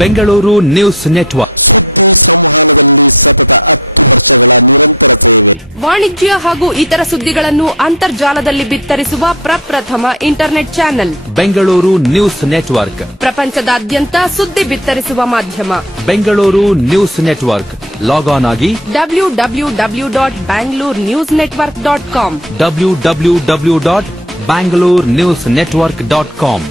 Bengaluru news network. ಸುದ್ದಿ ಸಂವಹನದಲ್ಲಿ ಸತತ 10 ವರ್ಷಗಳ ನಿರಂತರ ಸೇವೆ. ವಾಣಿಜ್ಯ ಹಾಗೂ ಇತರ ಸುದ್ದಿಗಳನ್ನು ಅಂತರ್ಜಾಲದಲ್ಲಿ ಬಿತ್ತರಿಸುವ ಪ್ರಪ್ರಥಮ internet channel Bengaluru news network. ಪ್ರಪಂಚದಾದ್ಯಂತ ಸುದ್ದಿ ಬಿತ್ತರಿಸುವ ಮಾಧ್ಯಮ Bengaluru news network. Log on ಆಗಿ www.bangalore-newsnetwork.com www.bangalore-newsnetwork.com.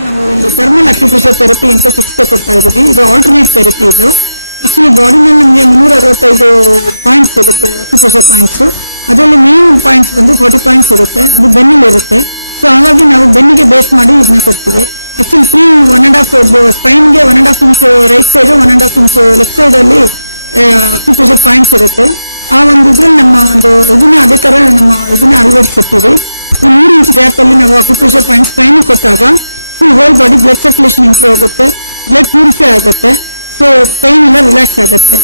ನಾವು ಇಲ್ಲಿ ಥರ್ಮಲ್ ಅಕ್ಯುಪ್ರೆಷರ್ ಥೆರಪಿ ಅಂತ ಚಿಕಿತ್ಸೆ ಕೊಡ್ತಾ ಇದ್ದೀವಿ. ಇದು ಆಲ್ಟರ್ನೇಟ್ ಥೆರಪಿ. ಇದು ಆಕ್ಚುಲಿ ಬಾಡಿನಲ್ಲಿ ನಮಗೆ 365 ಪಾಯಿಂಟ್ಸ್ ಇರುತ್ತೆ, ಅಕ್ಯುಪ್ರೆಷರ್ ಪಾಯಿಂಟ್ಸ್. ಅದರಲ್ಲಿ ಮೇನ್ ಪಾಯಿಂಟ್ಸ್ ಬಂದು 40 ಪಾಯಿಂಟ್ಸ್ ಇರುತ್ತೆ. ಅದು ಬೆನ್ನಲ್ಲಿ ಇರುತ್ತೆ. ಸೊ ಹಾಗಾಗಿ ನಾವು ಬೆನ್ನಿಗೆ ಬೇಸ್ ಮಾಡಿ ಇದನ್ನ ಕೊಡ್ತೀವಿ. Actually 1.5 ಸ್ಪೈನ್ಗೆ 1.5 inch right side, 1.5 inch left side ಅಲ್ಲಿ ಅಕ್ಯುಪ್ರೆಷರ್ ಪಾಯಿಂಟ್ಸ್ ಇರುತ್ತೆ. ಆ ಒಂದು ಇದ್ರಲ್ಲಿ ನಮ್ಮ ಒಂದು ಇದನ್ನ ಅದೇ ತರ ನಮ್ಮ ಇದನ್ನ ಅಳವಡಿಸಿರ್ತೀವಿ. 3 ಇಂಚ್ ಗ್ಯಾಪ್ ಅಲ್ಲಿ ನಾವು ಅಕ್ಯುಪ್ರೆಷರ್ ಪಾಯಿಂಟ್ ಸ್ಪೈನ್ ಕೊಟ್ಟಾಗ whole body blood circulation improve ಆಗುತ್ತೆ, ಬ್ಲಡ್ ಪ್ಯೂರಿಫೈ ಆಗುತ್ತೆ, ಸೊ ಪೈನ್ ಎಲ್ಲ ರಿಲ್ಯಾಕ್ಸ್ ಆಗುತ್ತೆ.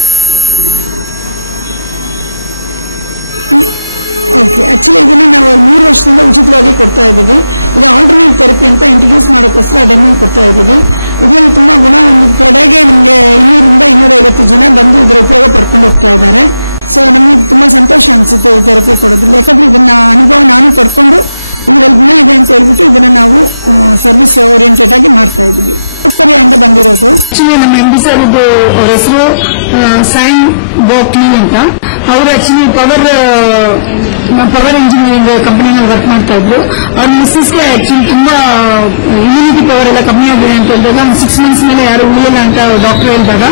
ಓಕೆ, ಆಕ್ಚುಲಿ ಇದನ್ನ ನಾವು 3 ವರ್ಷದಿಂದ ಉಚಿತವಾಗಿ ಕೊಡ್ತಾ ಇದ್ದೀವಿ. ಇದು ಆಲ್ಟರ್ನೇಟ್ ಥೆರಪಿ ಅಂತ ಇಂಟ್ರೊಡ್ಯೂಸ್ ಮಾಡೋಕ್ಕೋಸ್ಕರ ಡೆಮೋ ಕೊಡ್ತಾ ಇದ್ದೀವಿ. ಇದರಲ್ಲಿ ತುಂಬಾ ಗುಣ. ಒಂದು ಪಡೆಗೆ ನಮಗೆ 200 ರಿಂದ 250 ಜನ ಬಂದು ಇದರ ಉಪಯೋಗ ಪಡ್ಕೊಂಡು ಹೋಗ್ತಾ ಇದ್ದಾರೆ. ಸೊ ನಮಗೆ ತುಂಬಾ ಸಂತೋಷ ಅನ್ಸುತ್ತೆ ಈ ಥೆರಪಿ ಕೊಡೋದ್ರಲ್ಲಿ. ಯಾಕಂದ್ರೆ ಇದನ್ನ ಅನುಭವ ನಾನು ಪಡ್ಕೊಂಡು ಇದರಲ್ಲಿ ಗುಣ ಇದೆ ಅಂತ ಹೇಳ್ಬಿಟ್ಟು ಇದನ್ನ ನಾವು ಸರ್ವಿಸ್ ಓರಿಯೆಂಟೆಡ್ ಆಗಿ ಮಾಡ್ತಾ ಇದ್ದೀವಿ. ಉತ್ತರಿಯಿಂದ ಬಂದಿರೋದು ಆಕ್ಚುಲಿ ನಮ್ಮ MD ಸರ್ ಇದು ಅವ್ರ ಹೆಸರು ಸೈನ್ ಬೋಕ್ಲಿ ಅಂತ. ಅವರು ಆಕ್ಚುಲಿ ಪವರ್ ಇಂಜಿನಿಯರಿಂಗ್ ಕಂಪನಿನಲ್ಲಿ ವರ್ಕ್ ಮಾಡ್ತಾ ಇದ್ರು. ಅವ್ರ ಮಿಸ್ಸಸ್ಗೆ ಆಕ್ಚುಲಿ ತುಂಬಾ ಇಮ್ಯುನಿಟಿ ಪವರ್ ಎಲ್ಲ ಕಮ್ಮಿ ಆಗಿದೆ ಅಂತ ಹೇಳಿದಾಗ 6 ಮಂತ್ಸ್ ಮೇಲೆ ಯಾರು ಉಳಿಯಲ್ಲ ಅಂತ ಡಾಕ್ಟರ್ ಹೇಳಿದಾಗ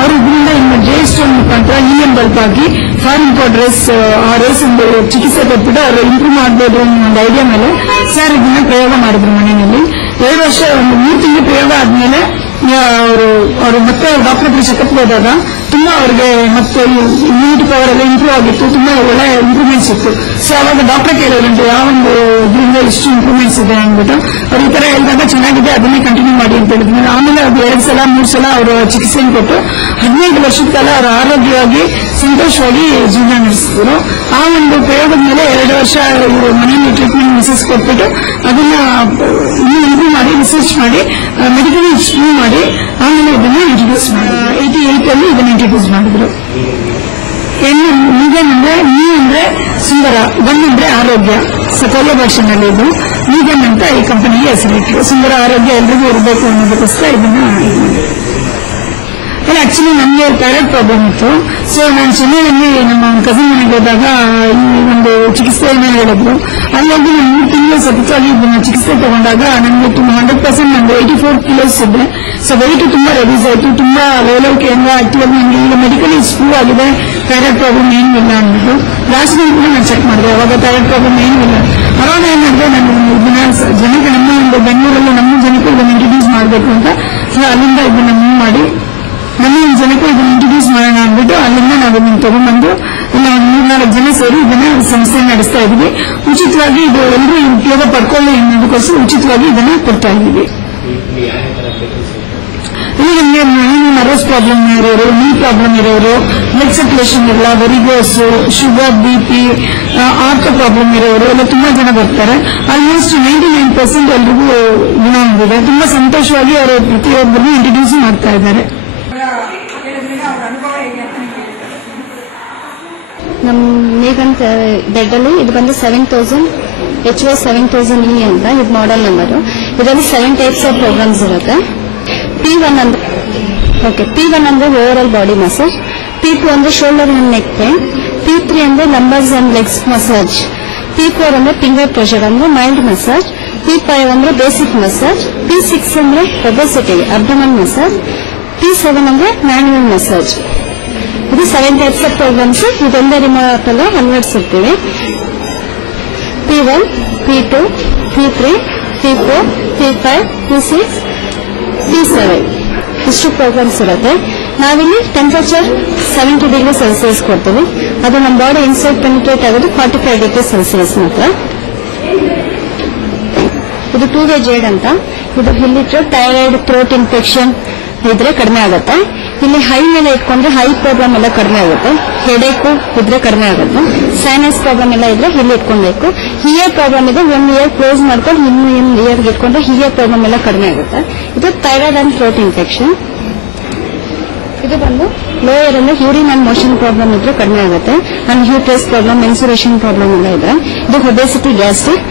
ಅವರು ಇದರಿಂದ ಇನ್ನು ಜೇಸ್ಟೋನ್ ಮುಖಾಂತರ EM ಬಲ್ಪ್ ಆಗಿ ಫಾರಿನ್ ಕೋಡ್ ರೇಸ್ ಆ ರೇಸ್ ಒಂದು ಚಿಕಿತ್ಸೆ ಕೊಟ್ಬಿಟ್ಟು ಅವರು ಇಂಪ್ರೂವ್ ಮಾಡಬಹುದು ಅನ್ನೋ ಒಂದು ಐಡಿಯಾ ಮೇಲೆ ಸರ್ ಇದನ್ನ ಪ್ರಯೋಗ ಮಾಡಿದ್ರು ಮನೆಯಲ್ಲಿ. 2 ವರ್ಷ 3 ತಿಂಗಳು ಪ್ರಯೋಗ ಆದ್ಮೇಲೆ ಅವರು ಮತ್ತೆ ಡಾಕ್ಟರ್ ಹತ್ರ ಚೆಕಪ್ ಹೋದಾಗ ತುಂಬಾ ಅವ್ರಿಗೆ ಮತ್ತೆ ಇಮ್ಯುನಿಟಿ ಪವರ್ ಎಲ್ಲ ಇಂಪ್ರೂವ್ ಆಗಿತ್ತು. ತುಂಬಾ ಒಳ್ಳೆ ಇಂಪ್ರೂವ್ಮೆಂಟ್ಸ್ ಇತ್ತು. ಸೊ ಅವಾಗ ಡಾಕ್ಟರ್ ಕೇಳಿದ್ರಂತೆ ಯಾವ ಒಂದು ಇದರಿಂದ ಇಷ್ಟು ಇಂಪ್ರೂವ್ಮೆಂಟ್ಸ್ ಇದೆ ಅಂದ್ಬಿಟ್ಟು ಅವ್ರು ಈ ತರ ಹೇಳಿದಾಗ ಚೆನ್ನಾಗಿದೆ ಅದನ್ನೇ ಕಂಟಿನ್ಯೂ ಮಾಡಿ ಅಂತ ಹೇಳಿದ್ರು. ಆಮೇಲೆ ಅದು 2 ಸಲ 3 ಸಲ ಅವರು ಚಿಕಿತ್ಸೆಯನ್ನು ಕೊಟ್ಟು 15 ವರ್ಷದ ಕಾಲ ಅವರು ಆರೋಗ್ಯವಾಗಿ ಸಂತೋಷವಾಗಿ ಜೀವನ ನಡೆಸಿದ್ರು. ಆ ಒಂದು ಪ್ರಯೋಗದ ಮೇಲೆ 2 ವರ್ಷ ಇವರು ಮನೆಯಲ್ಲಿ ಟ್ರೀಟ್ಮೆಂಟ್ ಮಿಸಸ್ ಕೊಟ್ಬಿಟ್ಟು ಅದನ್ನ ಇನ್ನೂ ಇಂಪ್ರೂವ್ ಮಾಡಿ ರಿಸರ್ಚ್ ಮಾಡಿ ಮೆಡಿಕಲ್ ಇಂಪ್ರೂವ್ ಮಾಡಿ ಆಮೇಲೆ ಇದನ್ನ ಇಂಟ್ರೊಡ್ಯೂಸ್ ಮಾಡಿದ್ರು. 88 ಅಲ್ಲಿ ಇದನ್ನ ಇಂಟ್ರೊಡ್ಯೂಸ್ ಮಾಡಿದ್ರು. ನೀಗನ್ ಅಂದ್ರೆ ಸುಂದರ, ಗನ್ ಅಂದ್ರೆ ಆರೋಗ್ಯ. ಕೊರಿಯಾ ಭಾಷೆನಲ್ಲಿ ಇದು ನೀಗನ್ ಅಂತ ಈ ಕಂಪನಿಗೆ ಹೆಸರಿಟ್ಟು ಸುಂದರ ಆರೋಗ್ಯ ಎಲ್ರಿಗೂ ಇರಬೇಕು ಅನ್ನೋದಕ್ಕೋಸ್ಕರ ಇದನ್ನ. ಆಕ್ಚುಲಿ ನಮಗೆ ಥೈರಾಯ್ಡ್ ಪ್ರಾಬ್ಲಮ್ ಇತ್ತು. ಸೊ ನಾನು ಚೆನ್ನೈನಲ್ಲಿ ನಮ್ಮ ಕಸಿನ್ ಮನೆಗೆ ಹೋದಾಗ ಈ ಒಂದು ಚಿಕಿತ್ಸೆಯನ್ನ ಹೇಳಿದ್ರು. ಹಾಗಾಗಿ ನಾನು 3 ತಿಂಗಳು ಸತತವಾಗಿ ಇದನ್ನ ಚಿಕಿತ್ಸೆ ತಗೊಂಡಾಗ ನನಗೆ 100% ನಂದು 84 ಕಿಲೋಸ್ ಇದ್ದೆ. ಸೊ ವೆಯ್ಟ್ ತುಂಬಾ ರೆಡ್ಯೂಸ್ ಆಯ್ತು. ತುಂಬಾ ಲವಲವಿಕೆಯಿಂದ ಆಕ್ಟಿವ್ ಆಗಿ ನನಗೆ ಈಗ ಮೆಡಿಕಲಿ ಪ್ರೂವ್ ಆಗಿದೆ ಥೈರಾಯ್ಡ್ ಪ್ರಾಬ್ಲಮ್ ಏನೂ ಇಲ್ಲ ಅಂದ್ಬಿಟ್ಟು. ಲಾಸ್ಟ್ ಟೈಮ್ ಕೂಡ ನಾನು ಚೆಕ್ ಮಾಡಿದೆ, ಅವಾಗ ಥೈರಾಯ್ಡ್ ಪ್ರಾಬ್ಲಮ್ ಏನೂ ಇಲ್ಲ. ಅವಾಗ ಏನ್ ಮಾಡಿದೆ, ನಾನು ಇದನ್ನ ಜನಕ್ಕೆ ನಮ್ಮ ಒಂದು ಬೆಂಗಳೂರಲ್ಲೂ ನಮ್ಮ ಜನಕ್ಕೂ ಇದನ್ನ ಇಂಟ್ರೊಡ್ಯೂಸ್ ಮಾಡಬೇಕು ಅಂತ ಅಲ್ಲಿಂದ ಇದನ್ನ ಮೂವ್ ಮಾಡಿ ನಮ್ಮ ಜನಕ್ಕೂ ಇದನ್ನ ಇಂಟ್ರೊಡ್ಯೂಸ್ ಮಾಡೋಣ ಅಂದ್ಬಿಟ್ಟು ಅಲ್ಲಿಂದ ನಾವು ಇದನ್ನ ತಗೊಂಡ್ಬಂದು ಇಲ್ಲ ಒಂದು 3-4 ಜನ ಸೇರಿ ಇದನ್ನ ಸಂಸ್ಥೆ ನಡೆಸ್ತಾ ಇದ್ದೀವಿ. ಉಚಿತವಾಗಿ ಇದು ಎಲ್ಲರೂ ಉಪಯೋಗ ಪಡ್ಕೊಳ್ಳಿ ಅನ್ನೋದಕ್ಕೋಸ್ಕರ ಉಚಿತವಾಗಿ ಇದನ್ನ ಕೊಡ್ತಾ ಇದ್ದೀವಿ. ಈಗ ನಮಗೆ ನರ್ವಸ್ ಪ್ರಾಬ್ಲಮ್ ಇರೋರು, ನೀ ಪ್ರಾಬ್ಲಮ್ ಇರೋರು, ಬ್ಲಡ್ ಸರ್ಕ್ಯುಲೇಷನ್ ಇಲ್ಲ, ವೆರಿಗೋಸ್, ಶುಗರ್, BP, ಆರ್ಥೋ ಪ್ರಾಬ್ಲಮ್ ಇರೋರು ಎಲ್ಲ ತುಂಬಾ ಜನ ಬರ್ತಾರೆ. ಆಲ್ಮೋಸ್ಟ್ 99% ಎಲ್ರಿಗೂ ಗುಣ ಹೊಂದಿದೆ. ತುಂಬಾ ಸಂತೋಷವಾಗಿ ಅವರು ಪ್ರತಿಯೊಬ್ಬರನ್ನು ಇಂಟ್ರೊಡ್ಯೂಸ್ ಮಾಡ್ತಾ ಇದ್ದಾರೆ. ನಮ್ಮ ಮೇಘನ್ ಬೆಡ್ ಅಲ್ಲಿ ಇದು ಬಂದು 7000 HY 7000E ಅಂತ ಇದು ಮಾಡೆಲ್ ನಂಬರು. ಇದರಲ್ಲಿ 7 ಟೈಪ್ಸ್ ಆಫ್ ಪ್ರೋಗ್ರಾಮ್ಸ್ ಇರುತ್ತೆ. P1 ಅಂದ್ರೆ over all body massage, P2 ಅಂದ್ರೆ shoulder and neck pain, P3 ಅಂದ್ರೆ ಲಂಬರ್ಸ್ ಅಂಡ್ ಲೆಗ್ಸ್ ಮಸಾಜ್, P4 ಅಂದ್ರೆ ಫಿಂಗರ್ ಪ್ರೆಷರ್ ಅಂದ್ರೆ ಮೈಲ್ಡ್ ಮಸಾಜ್, P5 ಅಂದ್ರೆ ಬೇಸಿಕ್ ಮಸಾಜ್, P6 ಅಂದ್ರೆ ಒಬೆಸಿಟಿ ಅಬ್ಡಮನ್ ಮಸಾಜ್, P7 ಅಂದ್ರೆ ಮ್ಯಾನ್ಯುವಲ್ ಮಸಾಜ್. ಇದು 7 ಟೈಪ್ಸ್ ಆಫ್ ಪ್ರೋಗ್ರಾಮ್ಸ್. ಇದೊಂದೇ remote ಅಲ್ಲ ಅಳವಡಿಸಿರ್ತೀವಿ. P1, P2, P3, P4, P5, P6, P7 ಇಷ್ಟು ಪ್ರೋಗ್ರಾಮ್ಸ್ ಇರುತ್ತೆ. ನಾವಿಲ್ಲಿ ಟೆಂಪರೇಚರ್ 70 ಡಿಗ್ರಿ ಸೆಲ್ಸಿಯಸ್ ಕೊಡ್ತೀವಿ. ಅದು ನಮ್ಮ ಬಾಡಿ ಇನ್ಸೈಡ್ ಪೆನಿಟ್ರೇಟ್ ಆಗೋದು 45 ಡಿಗ್ರಿ ಸೆಲ್ಸಿಯಸ್ ಮಾತ್ರ. ಇದು 2-ವೇ ಜೇಡ್ ಅಂತ. ಇದು ಇಲ್ಲಿಟ್ರೆ ಥೈರಾಯ್ಡ್ ಥ್ರೋಟ್ ಇನ್ಫೆಕ್ಷನ್ ಇದ್ರೆ ಕಡಿಮೆ ಆಗುತ್ತೆ. ಇಲ್ಲಿ ಹೈ ಮೇಲೆ ಇಟ್ಕೊಂಡ್ರೆ ಹೈ ಪ್ರಾಬ್ಲಮ್ ಎಲ್ಲ ಕಡಿಮೆ ಆಗುತ್ತೆ. ಹೆಡೇಕು ಇದ್ರೆ ಕಡಿಮೆ ಆಗುತ್ತೆ. ಸೈನಸ್ ಪ್ರಾಬ್ಲಮ್ ಎಲ್ಲ ಇದ್ರೆ ಇಲ್ಲಿ ಇಟ್ಕೊಳ್ಬೇಕು. ಹಿಯರ್ ಪ್ರಾಬ್ಲಮ್ ಇದೆ, 1 ಇಯರ್ ಕ್ಲೋಸ್ ಮಾಡ್ಕೊಂಡು ಇನ್ನು ಇಯರ್ಗೆ ಇಟ್ಕೊಂಡ್ರೆ ಹಿಯರ್ ಪ್ರಾಬ್ಲಮ್ ಎಲ್ಲ ಕಡಿಮೆ ಆಗುತ್ತೆ. ಇದು ಥೈರಾಯ್ಡ್ ಅಂಡ್ ಥ್ರೋಟ್ ಇನ್ಫೆಕ್ಷನ್. ಇದು ಬಂದು ಲೋಯರ್ ಅಲ್ಲಿ ಯೂರಿನ್ ಅಂಡ್ ಮೋಷನ್ ಪ್ರಾಬ್ಲಮ್ ಇದ್ರೆ ಕಡಿಮೆ ಆಗುತ್ತೆ. And uterus problem, mensuration problem ಎಲ್ಲ ಇದ್ರೆ. ಇದು ಒಬೆಸಿಟಿ, ಗ್ಯಾಸ್ಟ್ರಿಕ್.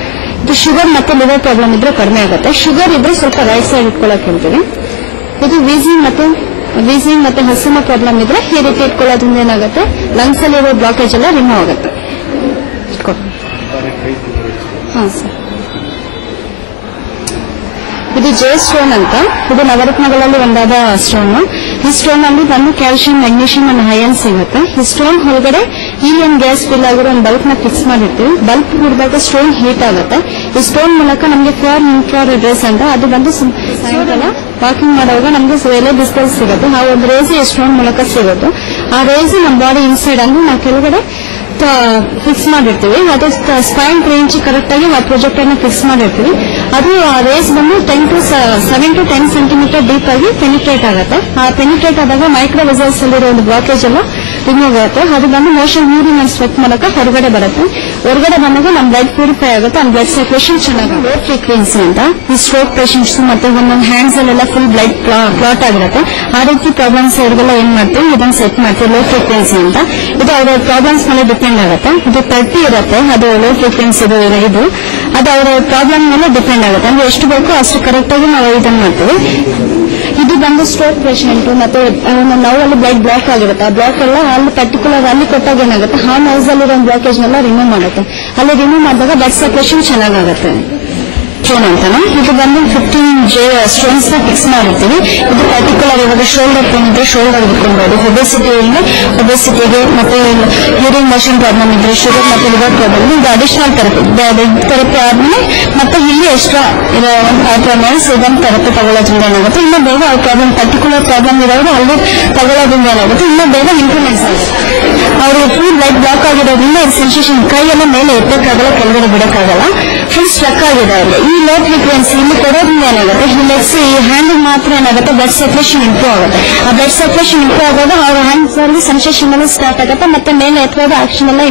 ಇದು ಶುಗರ್ ಮತ್ತೆ ಲಿವರ್ ಪ್ರಾಬ್ಲಮ್ ಇದ್ರೆ ಕಡಿಮೆ ಆಗುತ್ತೆ. ಶುಗರ್ ಇದ್ರೆ ಸ್ವಲ್ಪ ರೈಟ್ ಸೈಡ್ ಇಟ್ಕೊಳ್ಳೋಕೆ ಹೇಳ್ತೀವಿ. ಇದು ವೀಸಿಂಗ್ ಮತ್ತೆ ಹಸುಮ ಪ್ರಾಬ್ಲಮ್ ಇದ್ರೆ ಈ ರೀತಿ ಇಟ್ಕೊಳ್ಳೋದ್ರಿಂದ ಏನಾಗುತ್ತೆ, ಲಂಗ್ಸ್ ಅಲ್ಲಿ ಇರೋ ಬ್ಲಾಕೇಜ್ ಎಲ್ಲ ರಿಮೂವ್ ಆಗುತ್ತೆ. ಹಾ ಸರ್. ಇದು ಜೆ ಸ್ಟೋನ್ ಅಂತ. ಇದು ನವರತ್ನಗಳಲ್ಲಿ ಒಂದಾದ ಸ್ಟೋನ್. ಈ ಸ್ಟೋನ್ ಅಲ್ಲಿ ಬಂದು ಕ್ಯಾಲ್ಸಿಯಂ, ಮೆಗ್ನೀಷಿಯಂ ಅಂಡ್ ಐರನ್ ಸಿಗುತ್ತೆ. ಈ ಸ್ಟೋನ್ ಒಳಗಡೆ ಹೀಲಿಯಂ ಗ್ಯಾಸ್ ಫಿಲ್ ಆಗಿರೋ ಒಂದು ಬಲ್ಬ್ ನ ಫಿಕ್ಸ್ ಮಾಡಿರ್ತೀವಿ. ಬಲ್ಬ್ ಹಿಡಿದಾಗ ಸ್ಟೋನ್ ಹೀಟ್ ಆಗುತ್ತೆ. ಈ ಸ್ಟೋನ್ ಮೂಲಕ ನಮಗೆ ಫ್ಲೋರ್ ಇನ್ಫ್ರಾರೆಡ್ ರೇಸ್ ಅಂತ, ಅದು ಬಂದು ಸಾಯಂಕಾಲ ವಾಕಿಂಗ್ ಮಾಡುವಾಗ ನಮಗೆ ಎಲೆ ಬಿಸಿಲಲ್ಲಿ ಸಿಗುತ್ತೆ. ಆ ಒಂದು ರೇಸ್ ಸ್ಟೋನ್ ಮೂಲಕ ಸಿಗುತ್ತೆ. ಆ ರೇಸ್ ನಮ್ಮ ಬಾಡಿ ಇನ್ಸೈಡ್ ಅಂದ್ರೆ ನಾವು ಕೆಳಗಡೆ ಫಿಕ್ಸ್ ಮಾಡಿರ್ತೀವಿ. ಅದು ಸ್ಪೈನ್ 3 ಇಂಚ್ ಕರೆಕ್ಟ್ ಆಗಿ ಆ ಪ್ರೊಜೆಕ್ಟರ್ ನ ಫಿಕ್ಸ್ ಮಾಡಿರ್ತೀವಿ. ಅದು ಆ ರೇಸ್ ಬಂದು 7 to 10 ಸೆಂಟಿಮೀಟರ್ ಡೀಪ್ ಆಗಿ ಪೆನಿಟ್ರೇಟ್ ಆಗುತ್ತೆ. ಆ ಪೆನಿಟ್ರೇಟ್ ಆದಾಗ ಮೈಕ್ರೋ ವೆಸಲ್ಸ್ ಅಲ್ಲಿರೋ ಒಂದು ಬ್ಲಾಕೇಜ್ ಎಲ್ಲ ರಿಮೂವ್ ಆಗುತ್ತೆ. ಅದು ಬಂದು ಮೋಷನ್ ಯೂರಿನ್ ಅಂಡ್ ಸ್ವೆಟ್ ಮೂಲಕ ಹೊರಗಡೆ ಬರುತ್ತೆ. ಹೊರಗಡೆ ಬಂದಾಗ ನಮ್ಮ ಬ್ಲಡ್ ಪ್ಯೂರಿಫೈ ಆಗುತ್ತೆ. ನಮ್ಮ ಬ್ಲಡ್ ಸರ್ಕ್ಯುಲೇಷನ್ ಚೆನ್ನಾಗಿ. ಲೋ ಫ್ರೀಕ್ವೆನ್ಸಿ ಅಂತ ಈ ಸ್ಟ್ರೋಕ್ ಪೇಷಂಟ್ಸ್ ಮತ್ತೆ ಒಂದೊಂದು ಹ್ಯಾಂಡ್ಸ್ ಅಲ್ಲೆಲ್ಲ ಫುಲ್ ಬ್ಲಡ್ ಕ್ಲಾಟ್ ಆಗಿರುತ್ತೆ. ಆ ರೀತಿ ಪ್ರಾಬ್ಲಮ್ಸ್ ಅವ್ರಿಗೆಲ್ಲ ಏನ್ ಮಾಡ್ತೀವಿ, ಇದನ್ನ ಸೆಟ್ ಮಾಡ್ತೀವಿ. ಲೋ ಫ್ರೀಕ್ವೆನ್ಸಿ ಅಂತ. ಇದು ಅವರ ಪ್ರಾಬ್ಲಮ್ಸ್ ಮೇಲೆ ಡಿಪೆಂಡ್ ಆಗುತ್ತೆ. ಇದು 30 ಇರುತ್ತೆ. ಅದು ಲೋ ಫ್ರೀಕ್ವೆನ್ಸಿ ಇದು ಅದು ಅವರ ಪ್ರಾಬ್ಲಮ್ ಮೇಲೆ ಡಿಪೆಂಡ್ ಆಗುತ್ತೆ. ಅಂದ್ರೆ ಎಷ್ಟು ಬೇಕೋ ಅಷ್ಟು ಕರೆಕ್ಟ್ ಆಗಿ ನಾವು ಇದನ್ನ ಮಾಡ್ತೀವಿ. ಇದು ಬಂದು ಸ್ಟ್ರೋಕ್ ಪೇಷಂಟ್ ಮತ್ತೆ ನೋವಲ್ಲಿ ಬ್ಲಡ್ ಬ್ಲಾಕ್ ಆಗಿರುತ್ತೆ. ಆ ಬ್ಲಾಕ್ ಎಲ್ಲ ಅಲ್ಲಿ ಪರ್ಟಿಕ್ಯುಲರ್ ಅಲ್ಲಿ ಕೊಟ್ಟಾಗ ಏನಾಗುತ್ತೆ, ಆ ನರ್ವ್ಸ್ ಅಲ್ಲಿರೋ ಬ್ಲಾಕೇಜ್ ನೆಲ್ಲ ರಿಮೂವ್ ಮಾಡುತ್ತೆ. ಅಲ್ಲಿ ರಿಮೂವ್ ಮಾಡಿದಾಗ ಬ್ಲಡ್ ಸರ್ಕ್ಯುಲೇಷನ್ ಚೆನ್ನಾಗುತ್ತೆ. ಸ್ಟೋನ್ ಅಂತಾನೆ. ಇದು ಬಂದು 15 ಸ್ಟೋನ್ಸ್ ಫಿಕ್ಸ್ ಮಾಡಿರ್ತೀವಿ. ಇದು ಪರ್ಟಿಕ್ಯುಲರ್ ಇವಾಗ ಶೋಲ್ಡರ್ ಪೇನ್ ಇದ್ರೆ ಶೋಲ್ಡರ್ ಇಟ್ಕೊಬಹುದು. ಒಬೆಸಿಟಿಗೆ ಮತ್ತೆ ಯೂರಿನ್ ಮೋಷನ್ ಪ್ರಾಬ್ಲಮ್ ಇದ್ರೆ, ಶುಗರ್ ಮತ್ತೆ ಲಿವರ್ ಪ್ರಾಬ್ಲಮ್, ಇದು ಅಡಿಷನಲ್ ಥೆರಪಿ ಆದ್ಮೇಲೆ ಮತ್ತೆ ಇಲ್ಲಿ ಎಕ್ಸ್ಟ್ರಾ ಇರೋ ಒಂದು 5 ಮಂತ್ಸ್ ಇದನ್ನು ಥೆರಪಿ ತಗೊಳ್ಳೋದ್ರಿಂದ ಏನಾಗುತ್ತೆ, ಇನ್ನೂ ಬೇಗ ಆ ಪ್ರಾಬ್ಲಮ್ ಪರ್ಟಿಕ್ಯುಲರ್ ಪ್ರಾಬ್ಲಮ್ ಇರೋರು ಅಲ್ಲಿ ತಗೊಳ್ಳೋದ್ರಿಂದ ಏನಾಗುತ್ತೆ, ಇನ್ನೂ ಬೇಗ ಇಂಪ್ರೂವ್ಮೆಂಟ್ಸ್ ಆಗುತ್ತೆ. ಅವ್ರಿಗೆ ಫುಲ್ ಬ್ಲಡ್ ಬ್ಲಾಕ್ ಆಗಿರೋದ್ರಿಂದ ಸೆನ್ಸೇಷನ್ ಕೈಯೆಲ್ಲ ಮೇಲೆ ಎತ್ತಕ್ಕಾಗಲ್ಲ, ಕೆಳಗಡೆ ಬಿಡಕ್ಕಾಗಲ್ಲ, ಫುಲ್ ಸ್ಟ್ರಕ್ ಆಗಿದೆ ಅವ್ರಿಗೆ. ಈ ಲೋ ಫ್ರೀಕ್ವೆನ್ಸಿ ಇಲ್ಲಿ ಕೊಡೋದ್ರಿಂದ ಏನಾಗುತ್ತೆ, ಈ ಲೆಗ್ಸ್ ಈ ಹ್ಯಾಂಡ್ ಮಾತ್ರ ಏನಾಗುತ್ತೆ, ಬ್ಲಡ್ ಸರ್ಕ್ಯುಲೇಷನ್ ಇಂಪ್ರೂವ್ ಆಗುತ್ತೆ. ಆ ಬ್ಲಡ್ ಸರ್ಕ್ಯುಲೇಷನ್ ಇಂಪ್ರೂವ್ ಆಗೋದು ಅವ್ರ ಹ್ಯಾಂಡ್ಸ್ ಅಲ್ಲಿ ಸೆನ್ಸೇಷನ್ ಎಲ್ಲ ಸ್ಟಾರ್ಟ್ ಆಗುತ್ತೆ. ಮತ್ತೆ ಮೇಲೆ ಎತ್ತೋದು ಆಕ್ಷನ್ ಎಲ್ಲ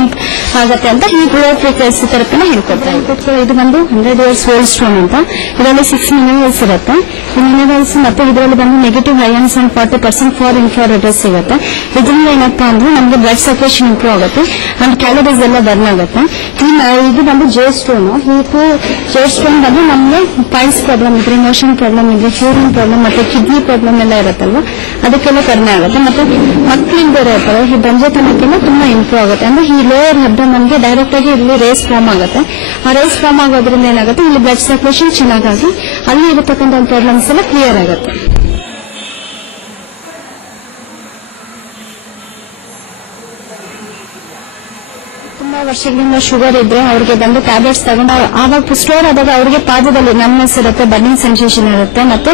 ಆಗುತ್ತೆ ಅಂತ ಈ ಲೋ ಫ್ರೀಕ್ವೆನ್ಸಿ ಥೆರಪಿನ ಹೇಳ್ಕೊಡ್ತಾರೆ. ಇದು ಬಂದು 100 years ಓಲ್ಡ್ ಸ್ಟೋನ್ ಅಂತ. ಇದರಲ್ಲಿ 6 ಮಿನರಲ್ಸ್ ಇರುತ್ತೆ. ಈ ಮಿನರಲ್ಸ್ ಮತ್ತೆ ಇದರಲ್ಲಿ ಬಂದು negative ions and 40% for infrared race ಸಿಗುತ್ತೆ. ಇದರಿಂದ ಏನಪ್ಪಾ ಅಂದ್ರೆ ನಮಗೆ ಬ್ಲಡ್ ಸರ್ಕ್ಯುಲೇಷನ್ ಇಂಪ್ರೂವ್ ಆಗುತ್ತೆ ಅಂಡ್ ಕ್ಯಾಲರೀಸ್ ಎಲ್ಲ ಬರ್ನ್ ಆಗುತ್ತೆ. ಇದು ಬಂದು ಜೆ ಸ್ಟೋನ್. ಜೆ ಸ್ಟೋನ್ ಬಂದು ನಮಗೆ ಪೈಲ್ಸ್ ಪ್ರಾಬ್ಲಮ್ ಇದ್ರೆ, ಮೋಷನ್ ಪ್ರಾಬ್ಲಮ್ ಇದ್ರೆ, ಯೂರಿನ್ ಪ್ರಾಬ್ಲಮ್ ಮತ್ತೆ ಕಿಡ್ನಿ ಪ್ರಾಬ್ಲಮ್ ಎಲ್ಲ ಇರುತ್ತಲ್ವಾ, ಅದಕ್ಕೆಲ್ಲ ಕಡಿಮೆ ಆಗುತ್ತೆ. ಮತ್ತೆ ಮಕ್ಕಳಿಂದ ಇರುತ್ತಲ್ಲ, ಈ ಬಂಜೆತನಕ್ಕೆಲ್ಲ ತುಂಬಾ ಇಂಪ್ರೂವ್ ಆಗುತ್ತೆ. ಅಂದ್ರೆ ಈ ಲೋಯರ್ ಅಬ್ಡಮನ್ಗೆ ಡೈರೆಕ್ಟ್ ಆಗಿ ಇಲ್ಲಿ ರೇಸ್ ಫಾರ್ಮ್ ಆಗುತ್ತೆ. ಆ ರೇಸ್ ಫಾರ್ಮ್ ಆಗೋದ್ರಿಂದ ಏನಾಗುತ್ತೆ, ಇಲ್ಲಿ ಬ್ಲಡ್ ಸರ್ಕ್ಯುಲೇಷನ್ ಚೆನ್ನಾಗಾಗಿ ಅಲ್ಲಿ ಇರತಕ್ಕಂಥ ಪ್ರಾಬ್ಲಮ್ಸ್ ಎಲ್ಲ ಕ್ಲಿಯರ್ ಆಗುತ್ತೆ. ತುಂಬಾ ವರ್ಷಗಳಿಂದ ಶುಗರ್ ಇದ್ರೆ ಅವ್ರಿಗೆ ಬಂದು ಟ್ಯಾಬ್ಲೆಟ್ಸ್ ತಗೊಂಡು ಆವಾಗ ಸ್ಟೋರ್ ಆದಾಗ ಅವ್ರಿಗೆ ಪಾದದಲ್ಲಿ ನಮ್ನೆಸ್ ಇರುತ್ತೆ, ಬರ್ನಿಂಗ್ ಸೆನ್ಸೇಷನ್ ಇರುತ್ತೆ, ಮತ್ತೆ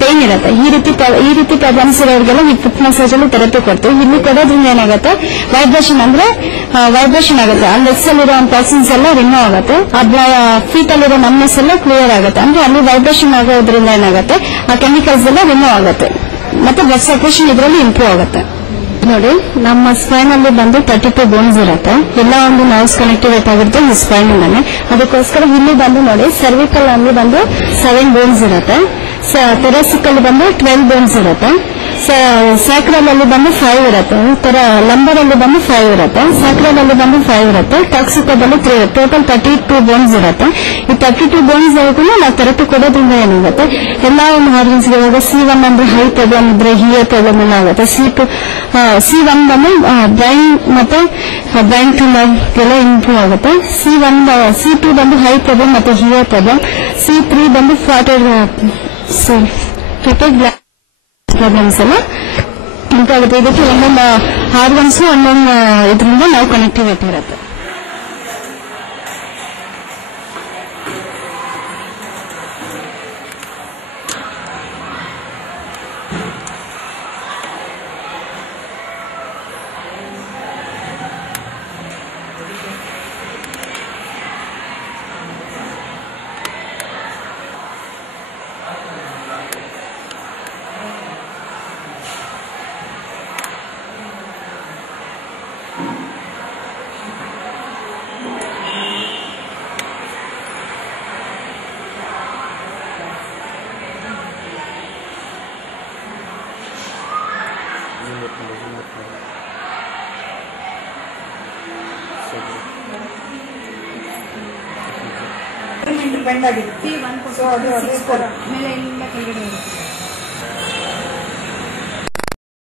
ಪೇನ್ ಇರುತ್ತೆ. ಈ ರೀತಿ ಪ್ರಾಬ್ಲಮ್ಸ್ ಇರೋರಿಗೆಲ್ಲ ಈ ಫುಟ್ ಮಸಾಜ್ ಅಲ್ಲಿ ಥೆರಪಿ ಕೊಡ್ತೀವಿ. ಇಲ್ಲಿ ಕೊಡೋದ್ರಿಂದ ಏನಾಗುತ್ತೆ, ವೈಬ್ರೇಷನ್ ಆಗುತ್ತೆ. ಆ ಲೆಗ್ಸ್ ಅಲ್ಲಿರೋ ಟಾಕ್ಸಿನ್ಸ್ ಎಲ್ಲ ರಿಮೂವ್ ಆಗುತ್ತೆ. ಫೀಟ್ ಅಲ್ಲಿರೋ ನಮ್ನೆಸ್ ಎಲ್ಲ ಕ್ಲಿಯರ್ ಆಗುತ್ತೆ. ಅಂದ್ರೆ ಅಲ್ಲಿ ವೈಬ್ರೇಷನ್ ಆಗೋದ್ರಿಂದ ಏನಾಗುತ್ತೆ, ಆ ಕೆಮಿಕಲ್ಸ್ ಎಲ್ಲ ರಿಮೂವ್ ಆಗುತ್ತೆ. ಮತ್ತೆ ಬ್ಲಡ್ ಸರ್ಕ್ಯುಲೇಷನ್ ಇದರಲ್ಲಿ ಇಂಪ್ರೂವ್ ಆಗುತ್ತೆ. ನೋಡಿ, ನಮ್ಮ ಸ್ಪೈನ್ ಅಲ್ಲಿ ಬಂದು 32 ಬೋನ್ಸ್ ಇರುತ್ತೆ. ಎಲ್ಲ ಒಂದು ನರ್ವ್ಸ್ ಕನೆಕ್ಟಿವೇಟ್ ಆಗಿರುತ್ತೆ ಈ ಸ್ಪೈನ್ ಇಂದಾನೆ. ಅದಕ್ಕೋಸ್ಕರ ಇಲ್ಲಿ ಬಂದು ನೋಡಿ, ಸರ್ವಿಕಲ್ ಅಲ್ಲಿ ಬಂದು 7 ಬೋನ್ಸ್ ಇರುತ್ತೆ. ಥೆರಸಿಕಲ್ ಬಂದು 12 ಬೋನ್ಸ್ ಇರುತ್ತೆ. ಸ್ಯಾಕ್ರಲ್ ಅಲ್ಲಿ ಬಂದು 5 ಇರುತ್ತೆ. ಲಂಬರ್ ಅಲ್ಲಿ ಬಂದು 5 ಇರುತ್ತೆ. ಸ್ಯಾಕ್ರಲ್ ಅಲ್ಲಿ ಬಂದು 5 ಇರುತ್ತೆ. ಟಾಕ್ಸಿಕಲ್ ಅಲ್ಲಿ 3, ಟೋಟಲ್ 32 ಬೋನ್ಸ್ ಇರುತ್ತೆ. ಈ 32 ಬೋನ್ಸ್ ನಾವು ಥೆರಪಿ ಕೊಡೋದ್ರಿಂದ ಏನಾಗುತ್ತೆ, ಎಲ್ಲಾ ಒಂದು ಆರ್ಗನ್ಸ್ ಇವಾಗ C1 ಅಂದ್ರೆ ಹೈ ಪ್ರಾಬ್ಲಮ್ ಇದ್ರೆ ಹಿಯರ್ ಪ್ರಾಬ್ಲಮ್ ಎಲ್ಲ ಆಗುತ್ತೆ. C1 ಬಂದು ಬ್ರೈನ್ ಮತ್ತೆ ಬ್ರೈನ್ ಟ್ಯೂಮರ್ ಎಲ್ಲ ಇಂಪ್ರೂವ್ ಆಗುತ್ತೆ. C2 ಬಂದು ಹೈ ಪ್ರಾಬ್ಲಮ್ ಮತ್ತೆ ಹಿಯರ್ ಪ್ರಾಬ್ಲಮ್. C3 ಬಂದು ಪ್ರಾಬ್ಲಮ್ಸ್ ಎಲ್ಲ ಇಂಪ್ರೂವ್ ಆಗುತ್ತೆ. ಇದಕ್ಕೆ ಒಂದೊಂದು ಆರ್ಗನ್ಸ್ ಒಂದೊಂದು ಇದರಿಂದ ನಾವು ಕನೆಕ್ಟಿವಿಟಿ ಇರುತ್ತೆ. ಪೆಂಡ್ ಆಗಿದೆ. ಸೊ ಅದು ಅದೇ ತರ